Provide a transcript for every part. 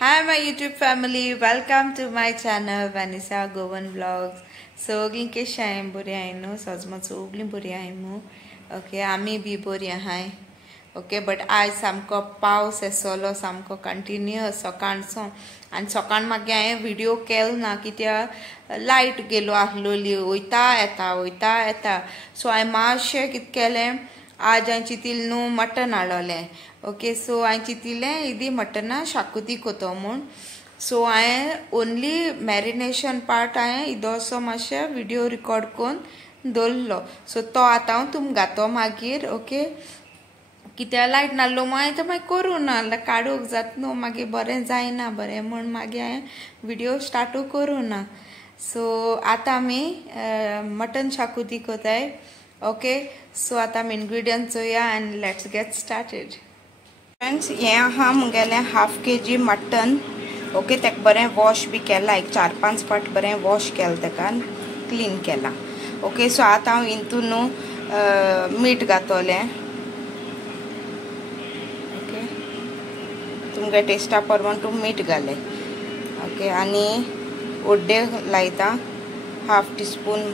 Hi my YouTube family, welcome to my channel Vanessa Govan Vlogs. सगळीं कशी आहे बरी आहे न्हू सजमत सगळीं बरी आहे मू ओके आमी बी बरी आहाय ओके बट आज सामको पावस येसलो सामको कंटिन्यूअस सकाळचो आनी सकाळ मागीर हांवें व्हिडिओ केलो ना कित्याक लायट गेलो आसलोली वयता येता सो हांवें मातशें कितें केलें आज हांवें चिंतिल्लें न्हू मटन हाडलें ओके सो हांवें चिंतिल्लें इदी मटना शाकुती कोतो म्हूण सो हांवें ओन्ली मॅरिनेशन पार्ट हांवें इदोसो मातशें व्हिडिओ रिकॉर्ड करून दवरलो सो तो आतां हांव तुमकां घातो मागीर ओके कित्याक लायट नासलो हांवें तो मागीर करूं ना काडूंक जाता न्हू मागीर बरें जायना बरें म्हूण मागीर हांवें व्हिडिओ स्टार्टू करूं ना सो आतां आमी मटन शाकुती कोताय ओके सो आतां आमी इन्ग्रिडियंट्स चोया end let's get started friends हें आहा मुगेलें हाफ kg मटन ओके तेका बरें वॉश बी केला एक 4-5 फावट बरें वॉश केलें तेका क्लीन केला ओके सो आतां हांव हितून मीठ घातोलें ओके तुमगे टेस्टा प्रमाण तूं मीठ घाले ओके आनी ओड्डे लायता हाफ टीस्पून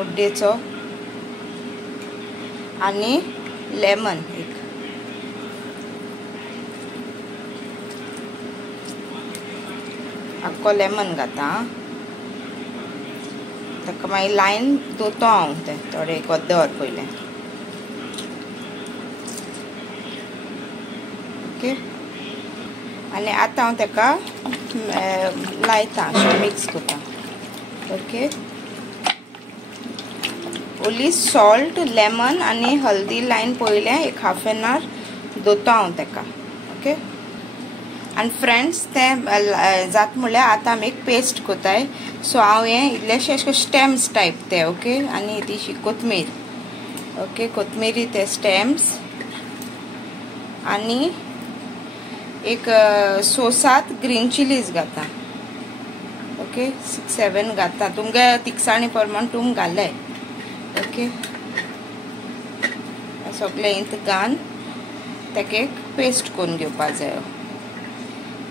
ओड्डेचो आनी लेमन एक आख्खो लेमन घाता ताका मागीर लायन दोतो हांव ते थोडे एक अर्दवर पयलें ओके आनी आतां हांव ताका लायता अशें मिक्स कोता ओके ओन्ली सॉल्ट लेमन आनी हल्दी लायन पयलें एक हाफ एन आवर दोतो हांव ताका ओके आनी फ्रेंड्स तें जाता म्हणल्यार आतां आमी एक पेस्ट कोताय सो हांव हें इल्लेशें अशें स्टेम्स टायप ते ओके आनी इल्लीशी कोथमीर ओके कोथमिरी ते स्टेम्स आनी एक 6-7 ग्रीन चिलीज घाता ओके 6-7 घाता तुमगे तिखसाणी प्रमाण तुम घाले ओके सगळें इंत घान ताका एक पेस्ट करून घेवपाक जाय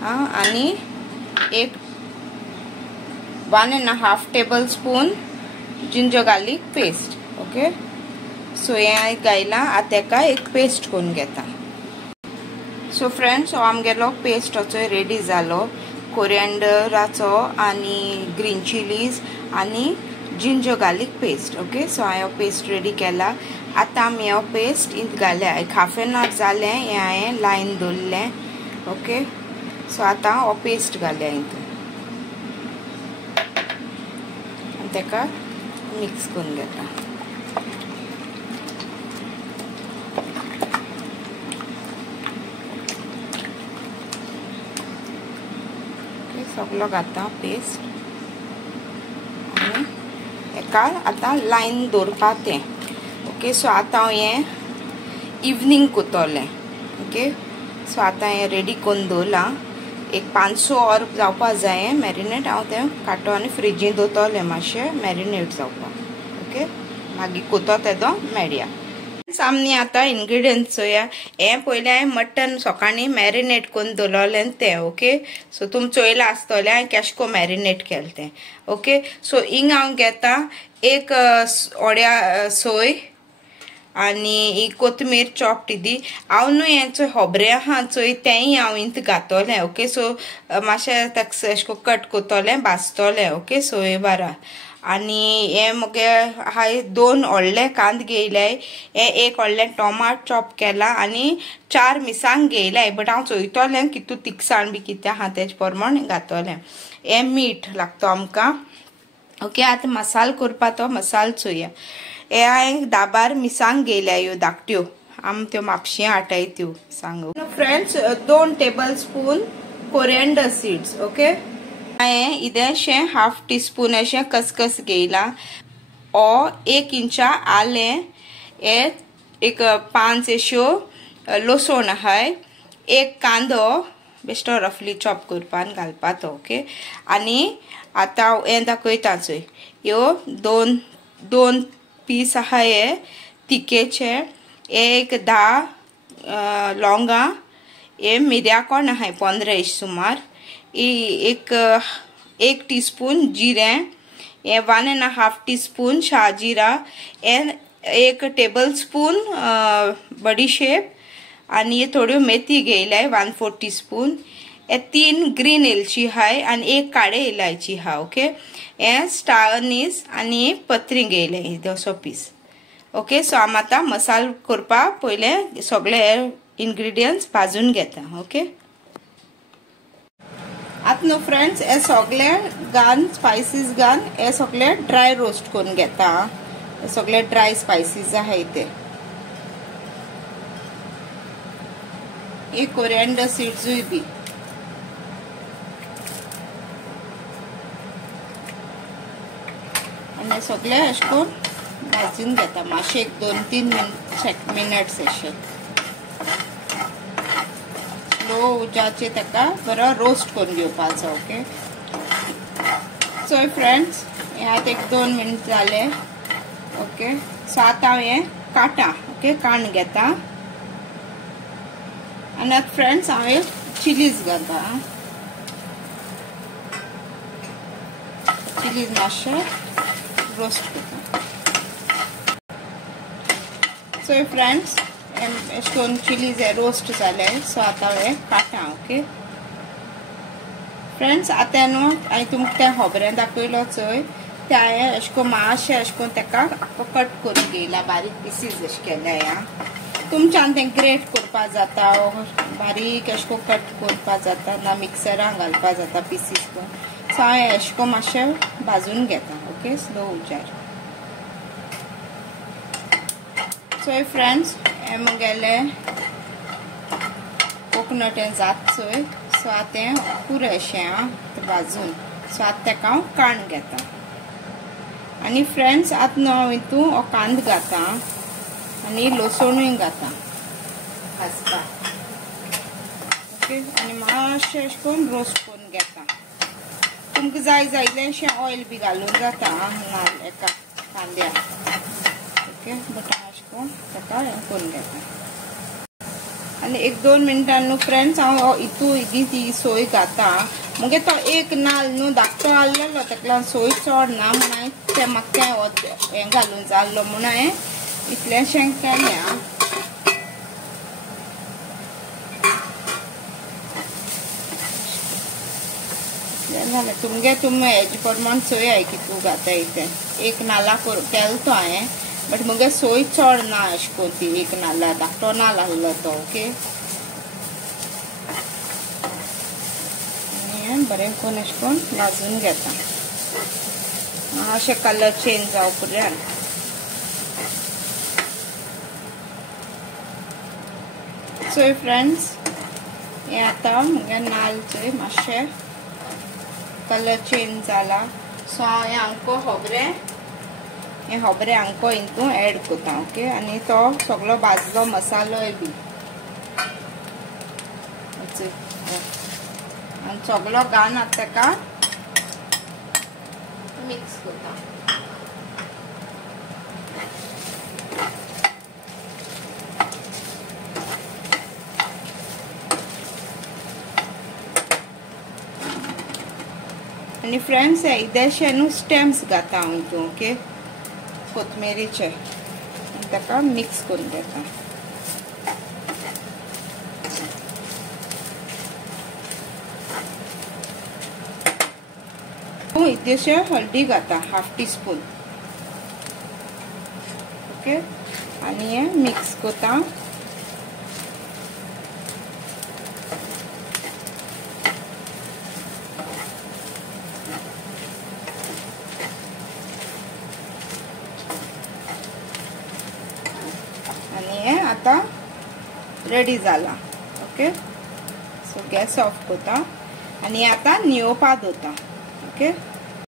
आनी एक 1.5 tablespoon ginger garlic paste okay so हें घायलां आतां ताका एक पेस्ट करून घेता सो फ्रेंड्स हो आमगेलो पेस्ट असो रेडी जालो कोरिएंडराचो आनी ग्रीन चिलीज आनी ginger garlic paste okay so हांवें पेस्ट रेडी केला आतां आमी हो पेस्ट इंत घाल्या एक हाफ एन आवर जालें हें हांवें लायन दवरलें ओके सो आतां हो पेस्ट घाल्या हितून आनी ताका मिक्स करून घेता ओके सगळो घाता पेस्ट आनी हेका आतां लायन दवरपा तें ओके सो आतां हांव हें इवनिंग कोतोलें ओके सो आतां हें रेडी करून दवरलां एक 5-6 वर जावपा जाय मॅरिनेट हांव तें काडटो आनी फ्रिजीन दवरतलें मातशें मॅरिनेट जावपाक ओके मागीर कोतो तेदो मेळया आमी आतां इन्ग्रिडियंट्स चोया हें पयलें हांवें मटन सकाळीं मॅरिनेट करून दवरलें तें ओके सो तुमी चोयलां आसतलें हांवें केश को मॅरिनेट केलें तें ओके सो हिंग हांव घेता एक ओड्या सोय आनी ही कोथमीर चॉप्ड दी हांव न्हू हें चोय खोबरें आहा चोय तेंय हांव इंत घातोलें ओके सो मातशें ताका एशें को कट कोतोलें भाजतोलें ओके सोय बारा आनी हें मुगे हांवें 2 व्हडले कांदे घेयल्याय हें एक व्हडलें टोमाट चॉप केला आनी 4 मिरसांग घेयल्याय बट हांव चोयतोलें कितू तिखसाण बी कितें आहा तेजे प्रमाण घातोलें हें मीठ लागतो आमकां ओके आतां मसालो करपा तो मसालो चोया हे हांवें 10-12 मिरसांग घेयल्या ह्यो धाकट्यो आम त्यो म्हापशें हाडटाय त्यो सांगू friends 2 tablespoon coriander seeds okay हांवें इल्लेशें हाफ टीस्पून अशें खसखस घेयला ओ 1 इंचा आलें हे एक 5 एश्यो लसूण आहाय एक कांदो बेश्टो रफली चॉप करपान घालपा तो ओके आनी आतां हें दाखयता चोय ह्यो दोन पीस आहा हे तिकेचे एक 10 लवंगां हे मिरया कोण आहाय 15 सुमार, एक टीस्पून जिरें, हे 1.5 टीस्पून शाजीरा, हे 1 टेबल स्पून बडीशेप आणि हे थोड्यो मेथी घेयलाय 1/4 टीस्पून, हे 3 ग्रीन एलची हाय आणि 1 काळे इलायची हा. ओके, हे स्टार अनीस आणि पत्री घेयले दोसो पीस. ओके, सो आम आतां मसालो करपा पयले सगळे इंग्रेडियंट्स भाजून घेता. ओके, आतां न्हू फ्रेंड्स हे सगळे घान स्पायसीस घान हे सगळे ड्राय रोस्ट करून घेता. हे सगळे ड्राय स्पायसीस आहाय ते. हे कोरिएंडर सीड्सूय बी. आणि सगळे अशें करून भाजून घेता मातशें 1-2-3 मिनिट्स अशें स्लो उजाचेर ताका बरो रोस्ट करून घेवपाचो. ओके, सो फ्रेंड्स हे आतां 1-2 मिनिट जाले. ओके, सो आतां हांव हे काटा. ओके, कांड घेता आनी आतां फ्रेंड्स हांव हे चिलीज घालता. चिलीज मातशे रोस्ट करता. सो फ्रेंड्स अशें करून चिलीज हे रोस्ट जाले. सो आतां हे काटा. ओके फ्रेंड्स, आतां न्हू हांवें तुमकां तें खोबरें दाखयलो चोय तें हांवें अशें करून मातशें अशें करून ताका कट करून घेयला, बारीक पीसीस अशें केले. तुमच्यान तें ग्रेट करपा जाता, बारीक अशें करून कट करपा जाता, ना मिक्सरान घालपा जाता पीसीस करून. सो हांवें अशें करून मातशें भाजून घेता. ओके, स्लो उजार. सो फ्रेंड्स हे मुगेले कोकोनट हें जात चोय. सो आतां हें पुरो अशें भाजून. सो आतां ताका हांव कांड घेता. आनी फ्रेंड्स आतां न्हू हांव हितून हो कांदो घालता आनी लसणूय घालता भाजपाक. ओके, आनी मातशें अशें करून रोस्ट करून घेता. तुमकां जाय जायलेशें ऑयल बी घालून जाता नाल्ल एका कांद्याक. ओके, बट हांव अशें करून ताका हें करून घेता. आनी 1-2 मिनटान न्हू फ्रेंड्स हांव हितू ती सोय घाता. मुगे तो एक नाल्ल न्हू धाकटो आहलेलो ताका सोय चड ना म्हूण हांवें तें म्हाका हें घालून जाल्लो म्हूण हांवें इतलेंशें केलें. तुमगे हेजे प्रमाण सोय हाय की तूं घाता इतें. एक नाल्ला केलो तो हांवें, बट मुगे सोय चड ना अशें करून ती एक नाल्ला धाकटो नाल्ल आहलो तो. ओके, आनी बरें करून अशें करून भाजून घेता मातशें कलर चेंज जावं पर्यंत. सो फ्रेंड्स हे आतां मुगे नाल्ल चोय मातशें कलर चेंज जाला. सो हांव हें आंको खोबरें आंको हितून एड करता. ओके, आनी तो सगळो भाजलो मसालोय बी आनी सगळो घालून आतां ताका मिक्स करता. आनी फ्रेंड्स इल्लेशे न्हू स्टेम्स घाता हांव हितून. ओके, कोथमिरीचे ताका मिक्स करून घेता. इल्लेशे हळदी घाता 1/2 टीस्पून. ओके, आनी हें मिक्स करता. आता रेडी जाला. ओके, सो गॅस ऑफ करता आनी आता निवपा दवरता. ओके,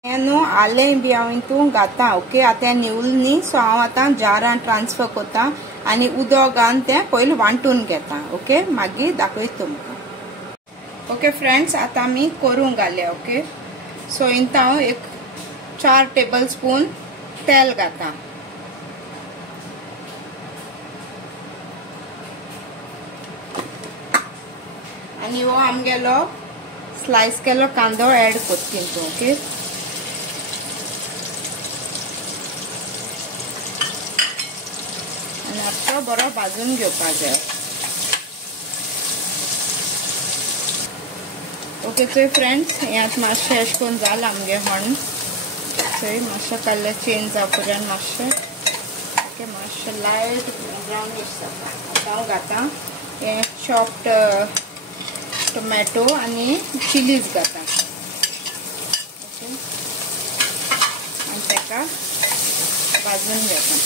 हें न्हू आलें बी हांव हितून घाता. ओके, आतां हें निवल न्ही, सो हांव आतां जारान ट्रान्सफर करता आनी उदक घालून तें पयलीं वांटून घेता. ओके, मागीर दाखयता तुमकां. ओके फ्रेंड्स, आतां आमी करूंक घाले. ओके, सो हितून हांव 4 टेबल स्पून तेल घाता. आनी हो आमगेलो स्लाइस केलो कांदो ऍड करता तू ओके आनी आतां बरो भाजून घेवपा जाय ओके चोय फ्रेंड्स हे आतां मातशें अशें करून जालां आमगे हण चोय मातशें कलर चेंज जावपर्यंत मातशें ओके मातशें लायट ब्राउनिश जाता आतां हांव घातां हे चॉप्ड टोमॅटो आनी चिलीज घातां ओके आनी तेका भाजून घेता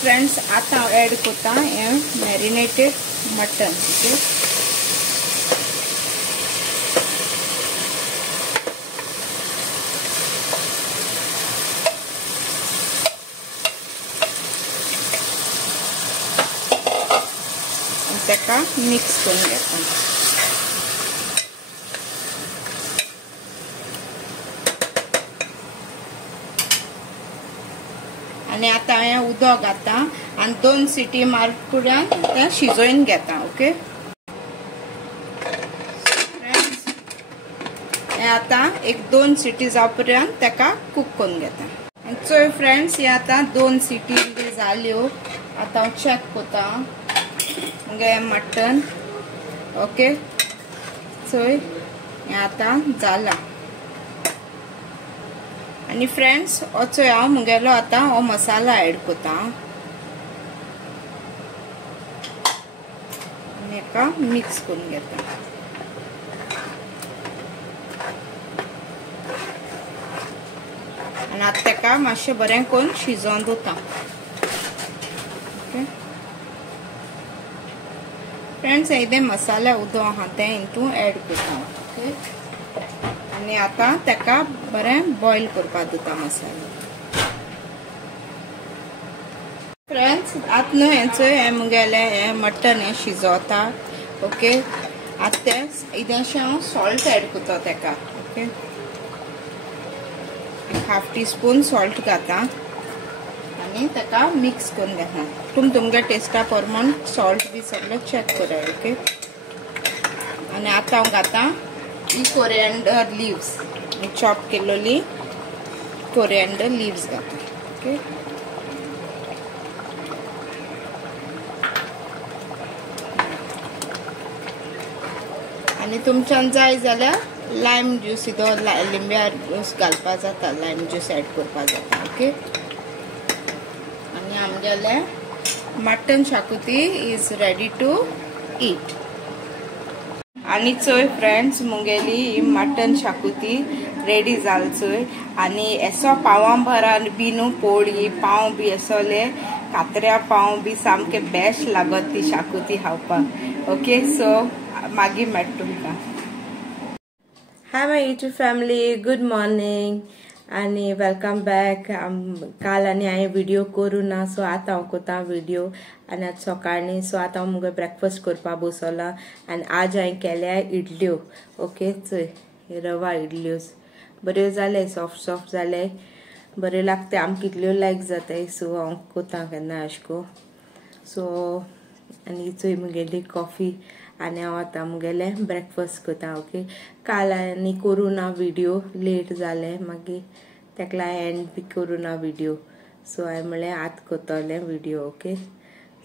फ्रेंड्स आता हांव ऍड करता हे मॅरिनेटेड मटन ओके तेका मिक्स करून घेता आनी आतां हांवें उदक घाता आनी 2 सिटी मारपुऱ्यान तें शिजोवन घेता ओके हें आतां एक 2 सिटी जावपर्यंत तेका कूक करून घेता चोय फ्रेंड्स हे आतां 2 सिटी बी जाल्यो आतां हांव चॅक कोता मगे मटन ओके चोय हें आतां जाला आनी फ्रेंड्स चोय हांव मुगेलो आतां हो मसाला ऍड कोता आनी हेका मिक्स करून घेता आनी आतां तेका मातशें बरें करून शिजोवन दवरता ओके फ्रेंड्स हे मसाला उदक आहा तें हितून ऍड करता ओके आनी आतां तेका बरें बॉयल करपाक दवरता मसालो फ्रेंड्स आतां न्हू हें मुगेलें हें मटन हें शिजोता ओके आतां तें इल्लेशें हांव सॉल्ट ऍड करता तेका ओके 1/2 टीस्पून सॉल्ट घाता आनी तेका मिक्स करून घेता तुमगे टेस्टा प्रमाण सॉल्ट बी सगळें चॅक कराय ओके आनी आतां हांव घाता ही कोरिएंडर लीव्स चॉप केलेली कोरिएंडर लीव्स घाता ओके आनी तुमच्यान जाय जाल्यार लायम ज्यूस इतो लिंब्या ज्यूस घालपा जाता लायम ज्यूस ऍड करपा जाता ओके आनी आमगेले mutton xacuti is ready to eat आनी चोय फ्रेंड्स मुगेली मटन शाकुती रेडी जाल चोय आनी एसो पावां भरान बी न्हू पोळी पाव बी एसोले कात्र्या पाव बी सामके बेस्ट लागत ती शाकुती खावपाक ओके सो मागीर मेळटा तुमकां hi my YouTube family good morning आनी वेलकम बॅक काल आनी हांवें व्हिडिओ करूं ना सो आतां हांव कोता व्हिडिओ आनी आतां सकाळीं सो आतां हांव मुगे ब्रेकफास्ट करपाक बसोलां आनी आज हांवें केल्या इडल्यो ओके चोय रवा इडल्यो बऱ्यो जाले सॉफ्ट जाले बऱ्यो लागता आमकां इतल्यो लायक जाताय सो हांव कोता केन्ना अशको सो आनी चोय मुगेली कॉफी आनी हांव आतां मुगेले ब्रेकफास्ट कोता ओके काल आनी करूं ना व्हिडिओ लेट जालें मागीर तेका लागून एंड बी करूं ना व्हिडिओ सो हांवें म्हणलें आतां कोतलें व्हिडिओ ओके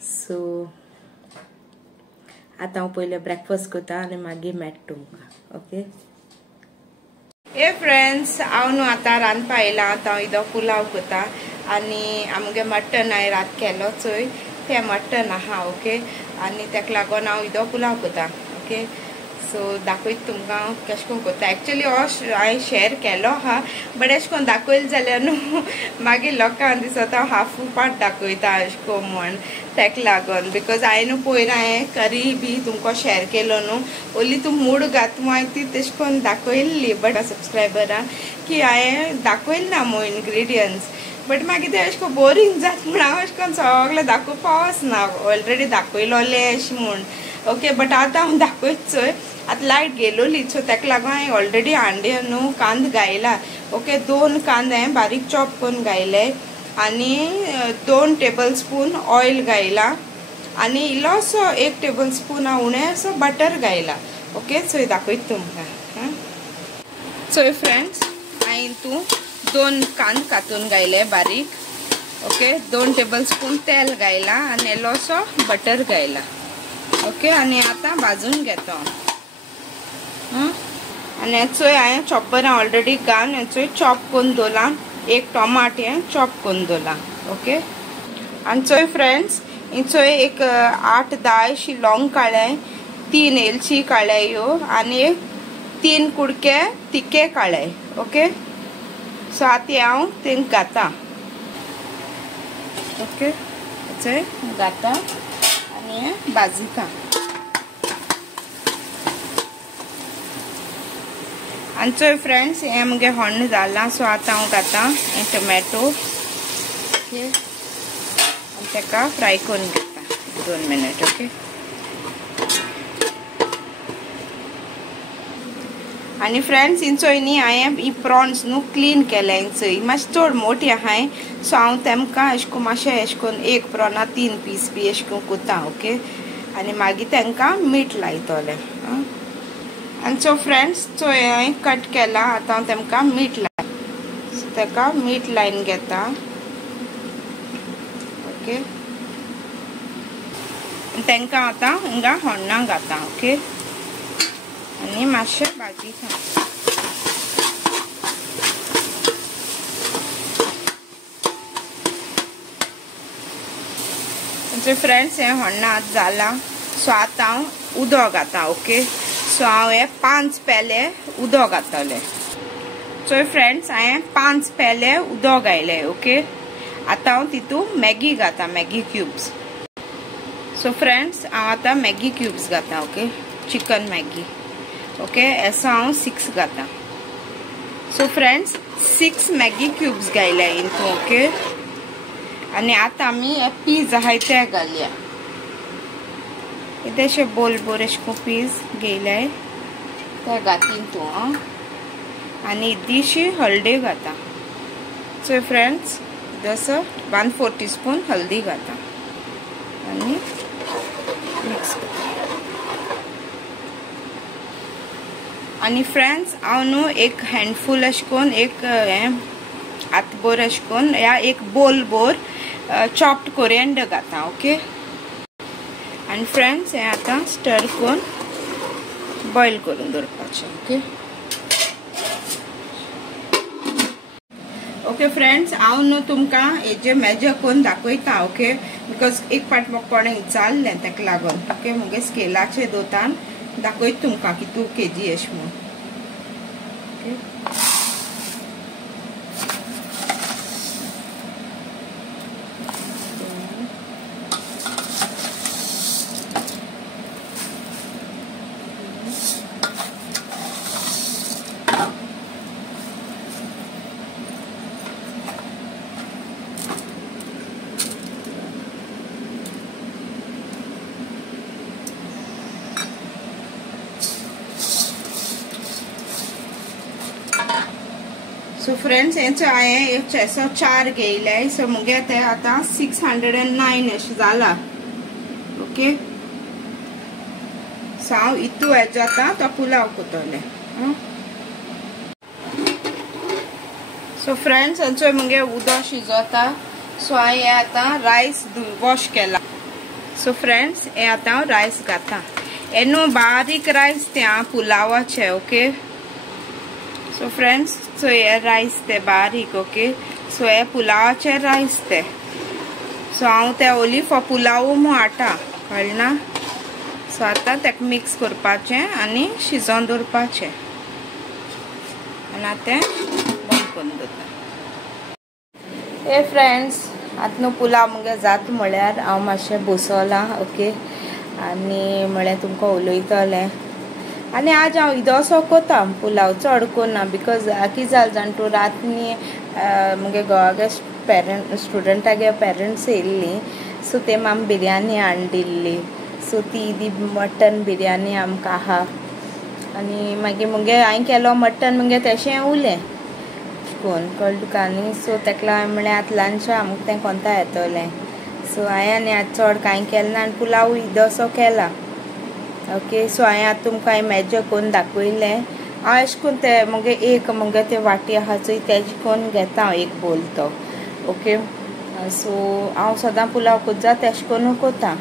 सो आतां हांव पयलें ब्रेकफास्ट कोता आनी मागीर मेळटा तुमकां ओके हे फ्रेंड्स हांव न्हू आतां रांदपा येयलां आतां हांव इदो पुलाव कोता आनी आमगे मटन हांवें रात केलो चोय ते मटन आहा ओके आनी तेका लागोन हांव इदो पुलाव कोता ओके सो दाखयत तुमकां कशें करून कोता एक्चुअली हो हांवें शेअर केलो आहा बट अशें करून दाखयलें जाल्यार न्हू मागीर लोकांक दिसता हांव हाफ पार्ट दाखयता अशें करून म्हण तेका लागोन बिकॉज हांवें न्हू पयलीं हांवें करी बी तुमकां शेअर केलो न्हू ओन्ली तूं मूड घात हांवें ती तेश करून दाखयल्ली बट सबस्क्रायबरान की हांवें दाखयलें ना मो इनग्रेडियंट्स बट मागीर ते अशें करून बोरींग जाता म्हण हांव अशें करून सगळें दाखोवपा वचना ऑलरेडी दाखयलोलें अशें म्हूण ओके बट आतां हांव दाखयत चोय आतां लायट गेलोली सो ताका लागून हांवें ऑलरेडी हांडे न्हू कांदो घायला ओके 2 कांदे हांवें बारीक चॉप करून घायले आनी 2 टेबलस्पून ऑयल घायला आनी इल्लोसो 1 टेबलस्पून उणें असो बटर घायला ओके सो दाखयता तुमकां सो फ्रेंड्स हांवें हितून 2 कांदे कातून घायले बारीक ओके 2 टेबलस्पून तेल घायला आनी इल्लोसो बटर घायला ओके आनी आतां भाजून घेता आनी हेचोय हांवें चॉपरां ऑलरेडी घालून हेचोय चॉप करून दवरला 1 टोमाट हें चॉप करून दवरला ओके आनी चोय फ्रेंड्स हिचोय एक 8-10 अशी लॉंग काळे 3 एलची काळे ह्यो आनी 3 कुडके तिखे काळे ओके सो आतां हांव तेंक घाता ओके हेचोय घाता आनी हें भाजिता आनी चोय फ्रेंड्स हें मुगे हण्ण जालां सो आतां हांव घाता हें टोमॅटो ओके आनी तेका फ्राय करून घेता 2 मिनट ओके आनी फ्रेंड्स हिंचोय न्ही हांवें ही प्रॉन्स न्हू क्लीन केले हिंचोय मातशें चड मोठी आहाय सो हांव तेमकां अशें करून मातशें अशें करून 1 प्रॉना 3 पीस बी अशें करून कोता ओके आनी मागीर तेंकां मीठ लायतलें आनी सो फ्रेंड्स चोय हांवें कट केला आतां हांव तेमकां मीठ लाय सो तेका मीठ लायन घेता ओके तेंकां आतां हिंगा हण्णां घाता ओके आनी मातशें भाजीता फ्रेंड्स हें हण्णां आतां जालां सो आतां हांव उदक घाता ओके सो हांव हे 5 पेले उदक घातले सो फ्रेंड्स हांवें 5 पेले उदक घायले ओके आतां हांव तितून मॅगी घाता मॅगी क्यूब्स सो फ्रेंड्स हांव आतां मॅगी क्यूब्स घाता ओके चिकन मॅगी ओके ऐसा हांव 6 घाता सो फ्रेंड्स 6 मॅगी क्यूब्स घायले हितून ओके आनी आतां आमी हे पीज आहाय ते घालया इतशे बोल बोर अशे करून पीस घेयले ते घातीन तूं आनी इतलीशी हळदी घाता सो फ्रेंड्स जसो 1/4 टीस्पून हल्दी घाता आनी मिक्स आनी फ्रेंड्स हांव न्हू एक हँडफूल अशें करून एक हें हातभर अशें करून या एक बोल बोर चॉप्ड कोरिएंडर घाता ओके आनी फ्रेंड्स हें आतां स्टर करून बॉयल करून दवरपाचें ओके ओके फ्रेंड्स हांव न्हू तुमकां हेजें मेजर करून दाखयता ओके बिकॉज एक पाट म्हाका कोणें विचारलें ताका लागून ओके मुगे स्केलाचेर दोतान दाखयता तुमकां कितू केजी अशें म्हणून ओके सो फ्रेंड्स हेचो हांवें हेचो 4 घेयले सो मुगे ते आतां 609 अशें जाला ओके सो हांव हितू हेजो आतां तो पुलाव कोतोलें सो फ्रेंड्स हेचो मुगे उदक शिजोता सो हांवें आतां रायस वॉश केला सो फ्रेंड्स हे आतां हांव रायस घाता हे न्हू बारीक रायस ते पुलावाचे ओके सो फ्रेंड्स सो हे रायस ते बारीक ओके सो हे पुलावाचे रायस ते सो हांव ते ओली फॉर पुलाव मू हाडटा कळना सो आतां तेका मिक्स करपाचें आनी शिजोवन दवरपाचें आनी आतां तें बंद करून दवरता हे फ्रेंड्स आतां न्हू पुलाव मुगे जाता म्हळ्यार हांव मातशें बसोलां ओके आनी म्हळ्यार तुमकां उलयतलें आनी आज हांव इदोसो कोता पुलाव चड कोन्ना बिकॉज कितें जालें जाण तूं रातनी मुगे घोवागे स्टुडंटागे पेरंट्स येयल्लीं सो तेम आमी बिरयानी हाडून दिल्ली सो ती मटन बिरयानी आमकां आहा आनी मागीर मुगे हांवें केलो मटन मुगे तशें उरलें कोण कळ्ळें तुका न्ही. सो तेका लागून म्हणलें आतां लंचा आमकां तें कोंता येतोलें. सो हांवें आनी आतां चड कांय केलें ना आनी पुलाव इदोसो केला. ओके सो हांवें आतां तुमकां मेजर करून दाखयलें. हांव अशें करून ते मुगे ते वाटी आहा चोय तेजे कोन्न घेता हांव एक बोल तो. ओके सो हांव सदां पुलाव कोत्ता तेशें करून कोता.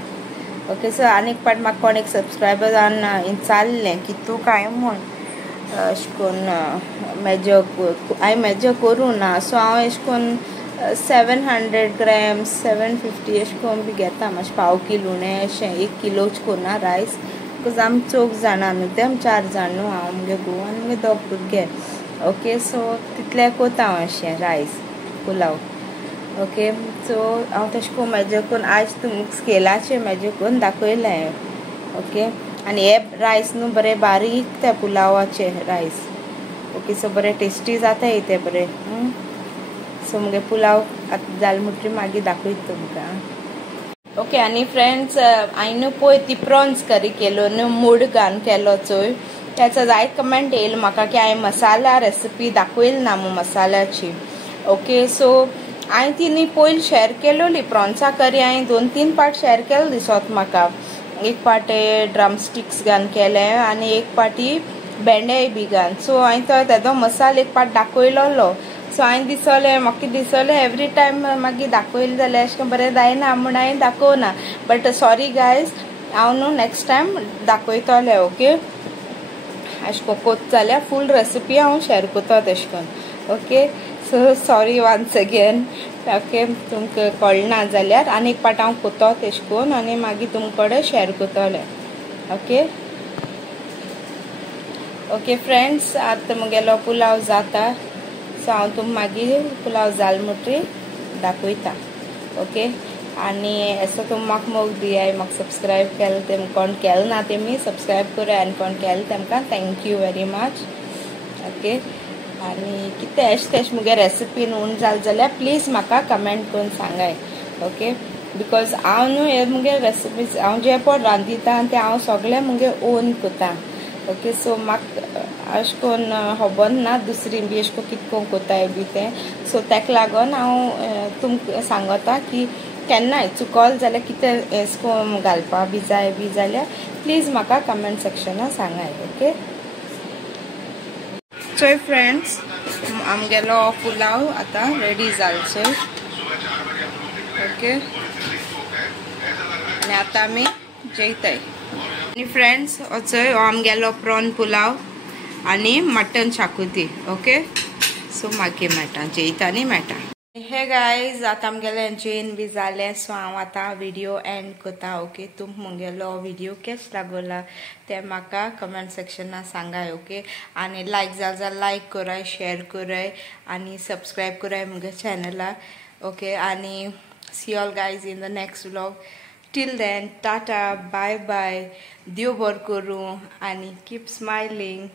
ओके सो आनीक पाट म्हाका कोण एक सबस्क्रायबर जावन चाललें की तूं कांय म्हूण अशें करून हांवें मेजर करूं ना. सो हांव अशें करून 700 grams 750 अशें करून बी घेता. मातशें पाव किलो अशें 1 किलोच कोन्ना रायस. बिकॉज आमी 4 जाणां न्हू ते 4 जाण न्हू हांव मुगे घोव आनी मुगे 2 भुरगे. ओके सो तितलें कोता हांव अशें रायस पुलाव. ओके सो हांव तशें करून मेजर करून आयज तुमकां स्केलाचेर मेजर करून दाखयलें. ओके आनी हे रायस न्हू बरें बारीक ते पुलावाचे रायस. ओके सो बरें टेस्टी जाता ते बरें. सो मुगे पुलाव आतां जालें म्हणटरी मागीर दाखयता तुमकां. ओके आनी फ्रेंड्स हांवें न्हू पळय ती प्रॉन्स करी केलो न्हू मूड घालून केलो चोय त्याचा जायत कमेंट येयलो म्हाका की हांवें मसाला रेसिपी दाखयली ना मू मसाल्याची. ओके सो हांवें ती न्ही पयलीं शेअर केलोली प्रॉन्सा करी हांवें 2-3 पार्ट शेअर केलो दिसोत म्हाका. एक पाटी ड्रमस्टिक्स घालून केले आनी एक पाटी भेंडे बी घालून. सो हांवें तो तेजो मसालो एक पाट दाखयलोलो. सो हांवें दिसोलें म्हाका दिसोलें एवरी टायम मागीर दाखयलें जाल्यार अशें करून बरें जायना म्हूण हांवें दाखोवना. बट सॉरी गायज हांव न्हू नेक्स्ट टायम दाखयतलें. ओके अशें करून कोत्ता जाल्यार फूल रेसिपी हांव शेअर कोता तशें करून. Okay so sorry once again. Okay तुमकां कळना जाल्यार आनी एक पाट हांव कोता तशें करून आनी मागीर तुमचे कडेन शेअर कोतलें. ओके ओके फ्रेंड्स आतां मुगेलो पुलाव जाता. सो हांव तुमकां मागीर पुलाव जाल म्हणटरी दाखयता. ओके आनी असो तुम म्हाका मोग दियाय म्हाका सबस्क्रायब केलें तेम कोण केलें ना तेमी सबस्क्रायब कराय आनी कोण केलें तेमकां थँक्यू वेरी मच. ओके आनी कितें अशें तेशें मुगे रेसिपीन उण जालें जाल्यार प्लीज म्हाका कमेंट करून सांगाय. ओके बिकॉज हांव न्हू हे मुगे रेसिपीज हांव जे पण रांदिता ते हांव सगळें मुगे ओन कोता. ओके सो म्हाका अशें करून खबर ना दुसरी बी अशें करून कितको कोताय बी तें. सो तेका लागोन हांव तुमकां सांगता की केन्नाय चुकोल जाल्यार कितें अशें करून घालपा बी जाय बी जाल्यार प्लीज म्हाका कमेंट सेक्शनान सांगाय. ओके चोय फ्रेंड्स आमगेलो पुलाव आतां रेडी जालो चोय. ओके आनी आतां आमी जेयताय. आनी फ्रेंड्स चोय आमगेलो प्रॉन पुलाव आनी मटन शाकोती. ओके सो मागीर मेळटा जेयता आनी मेळटा. हे गायज आतां आमगेलें जेन बी जालें. सो हांव आतां व्हिडिओ एंड कोता. ओके तुमकां मुगेलो व्हिडिओ केश लागोला ते म्हाका कमेंट सेक्शनान सांगाय. ओके आनी लायक जाल जाल्यार लायक कराय शेअर कराय आनी सबस्क्रायब कराय मुगे चॅनला. ओके आनी see all guys in the next vlog. Till then tata bye bye. देव बरें करूं आनी कीप स्मायलिंग.